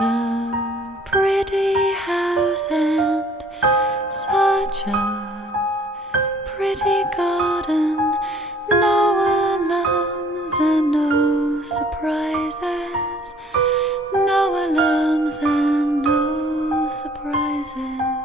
a pretty house and such a pretty garden. No alarms and no surprises. No alarms and no surprises.